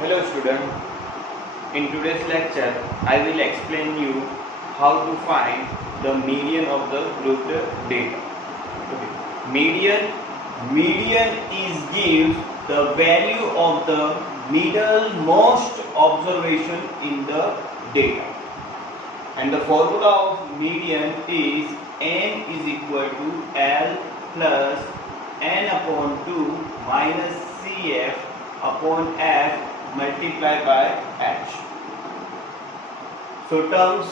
Hello student, in today's lecture I will explain you how to find the median of the grouped data. Okay. Median is gives the value of the middlemost observation in the data, and the formula of median is n is equal to L plus n upon 2 minus CF upon F multiplied by H. So terms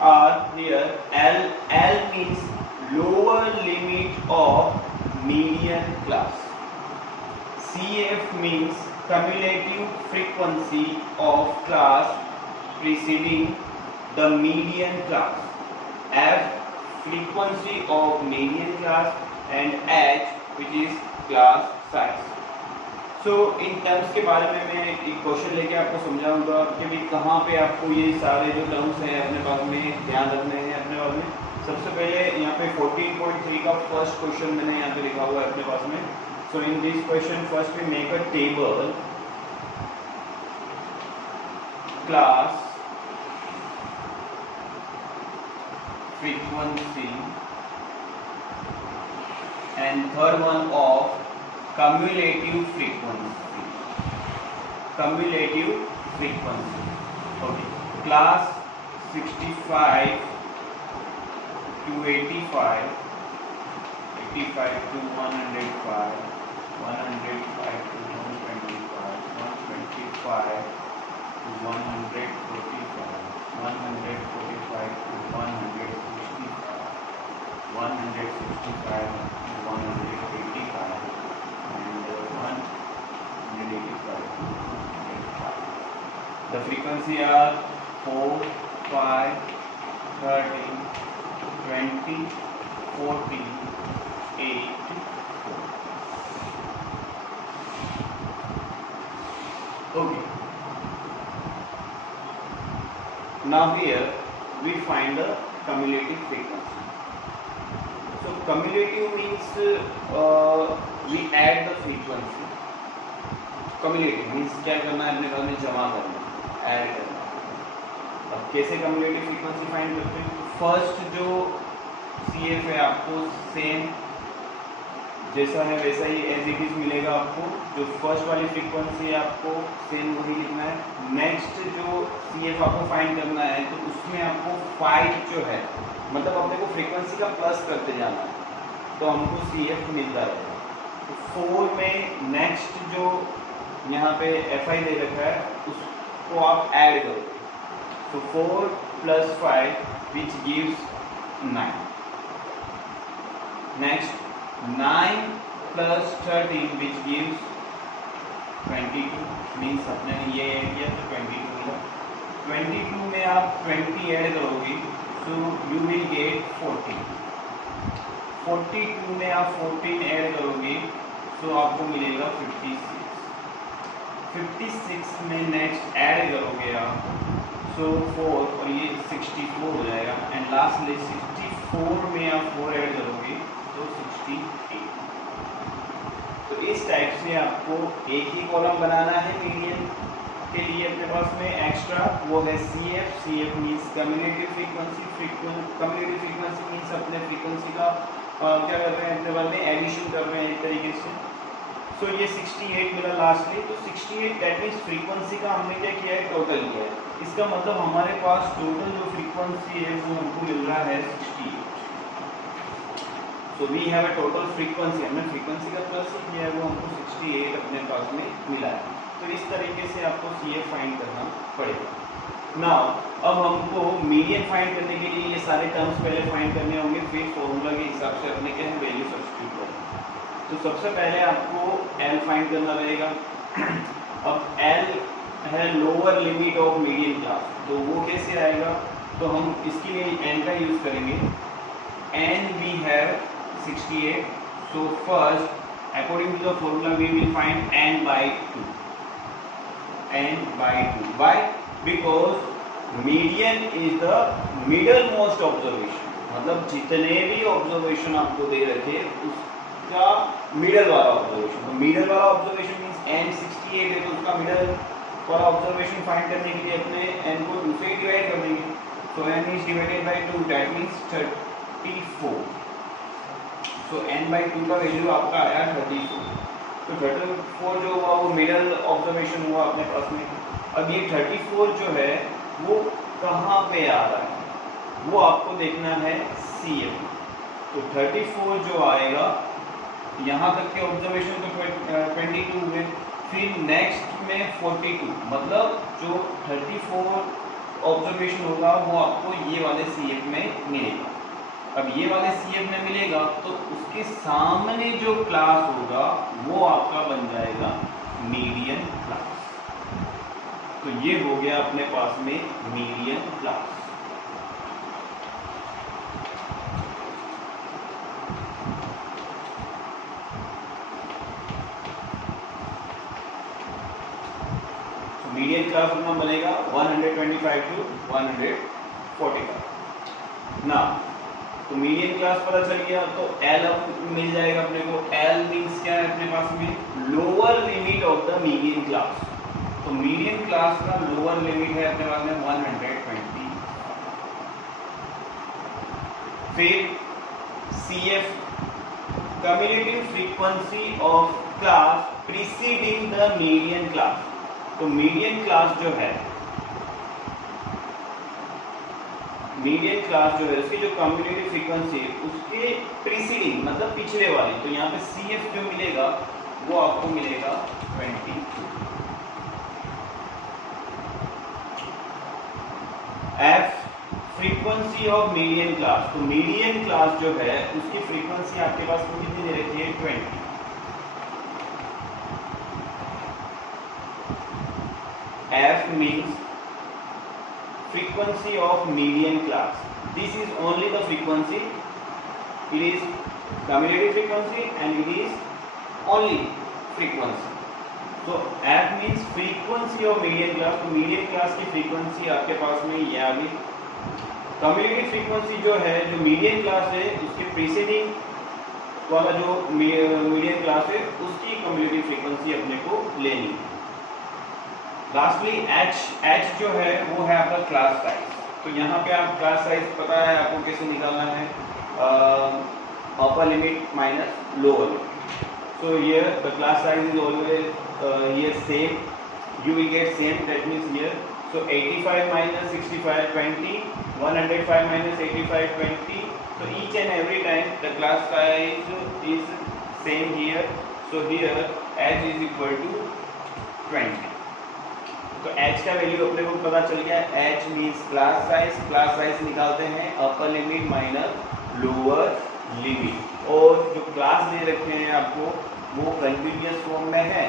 are here. L means lower limit of median class. CF means cumulative frequency of class preceding the median class. F frequency of median class, and H which is class size. So in terms के बारे में मैं एक question लेके आपको समझाऊंगा कि भाई कहाँ पे आपको ये सारे जो टर्म्स हैं अपने पास में ध्यान रखने हैं अपने पास में। सबसे पहले यहाँ पे 14.3 का फर्स्ट क्वेश्चन मैंने यहाँ पे लिखा हुआ है अपने पास में। So in this question first we make a table class frequency and third one of cumulative frequency. Okay, class 65 to 85, 85 to 105, 105 to 125, 125 to 145, 145 to 165, 165 to 185. The frequency are 4, 5, 13, 20, 14, 8, 4. Okay. Now here we find the cumulative frequency. So cumulative means we add the frequency. Cumulative means क्या करना है, अपने पास में जमा करना, add करना। अब कैसे कम्युलेटिव फ्रीक्वेंसी फाइंड करते हैं? तो फर्स्ट जो CF है आपको सेम जैसा है वैसा ही एज इट इज मिलेगा आपको। जो फर्स्ट वाली फ्रीक्वेंसी है आपको सेम वही लिखना है। नेक्स्ट जो CF आपको फाइंड करना है तो उसमें आपको 5 जो है मतलब अपने को फ्रीक्वेंसी का प्लस करते जाना है तो हमको CF मिलता रहेगा। तो 4 में नेक्स्ट जो यहाँ पे FI दे रखा है उसको आप ऐड करो। तो 4 plus 5 which gives 9. Next 9 plus 13 which gives 22 means अपने ने ये ऐड किया तो 22 मिला। 22 में आप 20 ऐड करोगे so you will get 40. 42 में आप 14 ऐड करोगे so आपको मिलेगा 56। 56 में नेक्स्ट ऐड करोगे आप सो 4 और ये 64 हो जाएगा। एंड लास्टली 64 में आप 4 ऐड करोगे तो 68। तो इस टाइप से आपको एक ही कॉलम बनाना है मीडियन के लिए अपने पास में एक्स्ट्रा, वो है CF। CF means cumulative frequency. Cumulative frequency means अपने फ्रीक्वेंसी का क्या कर रहे हैं अपने पास में एडिशन कर रहे हैं एक तरीके से। तो ये 68 मिला लास्टली। तो 68 दैट मीन्स फ्रीक्वेंसी का हमने क्या किया है, टोटल किया है। इसका मतलब हमारे पास टोटल जो फ्रीक्वेंसी है वो हमको मिल रहा है 68। So we have a total frequency, हमने फ्रीक्वेंसी का प्लस ही किया है, वो हमको 68 अपने पास में मिला है। तो इस तरीके से आपको CF फाइंड करना पड़ेगा। नाउ अब हमको मीडियन फाइंड करने के लिए ये सारे टर्म्स पहले फाइंड करने होंगे, फिर फॉर्मूला के हिसाब से अपने क्या है वैल्यू सब्स्टिट्यूट करेंगे। तो सबसे पहले आपको L फाइंड करना रहेगा। अब L है lower limit of median class, तो वो कैसे आएगा? तो हम इसके लिए n का यूज करेंगे। n we have 68, so first according to the formula we will find n by 2। n by 2 why? Because median is the middle most observation, मतलब जितने भी ऑब्जर्वेशन आपको दे रखे उसका मिडल वाला ऑब्जर्वेशन। तो मिडल वाला ऑब्जर्वेशन मींस n 68 है तो उसका मिडल पर ऑब्जर्वेशन फाइंड करने के लिए अपने n को 2 से डिवाइड कर देंगे। So n is divided by 2, that means 34। So n by 2 का वैल्यू आपका आया 34। तो 34 जो हुआ वो मिडल ऑब्जर्वेशन हुआ अपने पास में। अब ये 34 जो है वो कहाँ पे आ रहा है वो आपको देखना है CF। तो 34 जो आएगा यहाँ तक के ऑब्जर्वेशन तो 22 हुए, फिर नेक्स्ट में 42, मतलब जो 34 ऑब्जर्वेशन होगा वो आपको ये वाले CF में मिलेगा। अब ये वाले CF में मिलेगा तो उसके सामने जो क्लास होगा वो आपका बन जाएगा मीडियन क्लास। तो ये हो गया अपने पास में मीडियन क्लास। मीडियन क्लास अपना बनेगा 125 to 145 ना। तो मीडियन क्लास पता चल गया तो L अब मिल जाएगा अपने को। L मींस क्या है अपने पास में, lower limit of the median class. तो मीडियन क्लास का लोअर लिमिट है अपने पास में 120। फिर CF cumulative frequency of class preceding the median class. तो मीडियन क्लास जो है उसकी जो कम्युलेटिव फ्रीक्वेंसी है उसके प्रीसीडिंग मतलब पिछले वाली, तो यहाँ पे CF जो मिलेगा वो आपको मिलेगा 22। F frequency of median class. तो मीडियन क्लास जो है उसकी फ्रीक्वेंसी आपके पास में कितनी दे रखी है 20। F means frequency of median class. This is only the frequency. It is cumulative frequency and it is only frequency. So F means frequency of median class. तो median class की frequency आपके पास में ये आ गई। cumulative frequency जो है, जो median class है उसके preceding वाला जो median class है उसकी cumulative frequency अपने को लेनी है। लास्टली H जो है वो है आपका क्लास साइज। तो यहाँ पे आप क्लास साइज पता है आपको कैसे निकालना है, upper limit minus lower limit. So here the class size is always here same, you will get same, that means here so 85 minus 65 20, 105 minus 85 20. So each and every time the class size is same here. So here H is equal to 20. तो H का value अपने को पता चल गया। H means class size निकालते हैं upper limit minus lower limit. और जो क्लास दे रखे हैं आपको वो कंटिन्यूअस फॉर्म में है,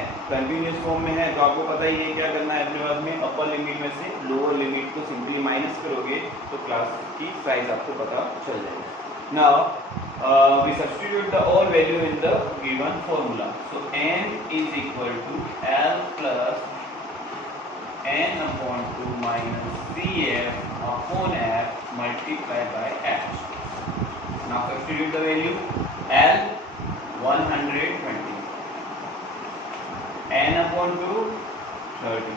तो आपको पता ही है क्या करना है अपने पास में, अपर लिमिट में से लोअर लिमिट को सिंपली माइनस करोगे तो क्लास की साइज आपको पता चल जाएगा। Now we substitute the all value in the given formula. So n is equal to L plus n upon 2 minus CF upon F multiplied by H. Now substitute the value. L 120, n upon 2 30,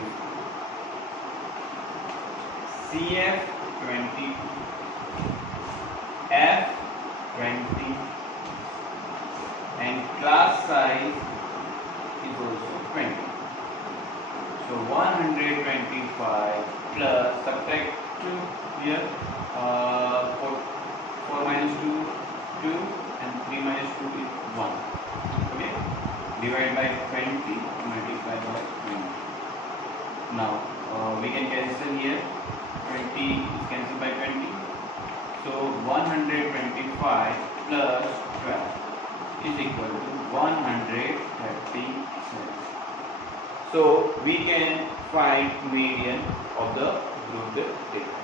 CF 20, F 20, and class size is also 20. So 125 plus subtract 2 here, 4 minus 2 2 and 3 minus 2 is 1. Okay, divide by 20, multiply by 20. Now we can cancel here, 20 is cancelled by 20. So 125 plus 12 is equal to 137. So we can find median of the grouped data.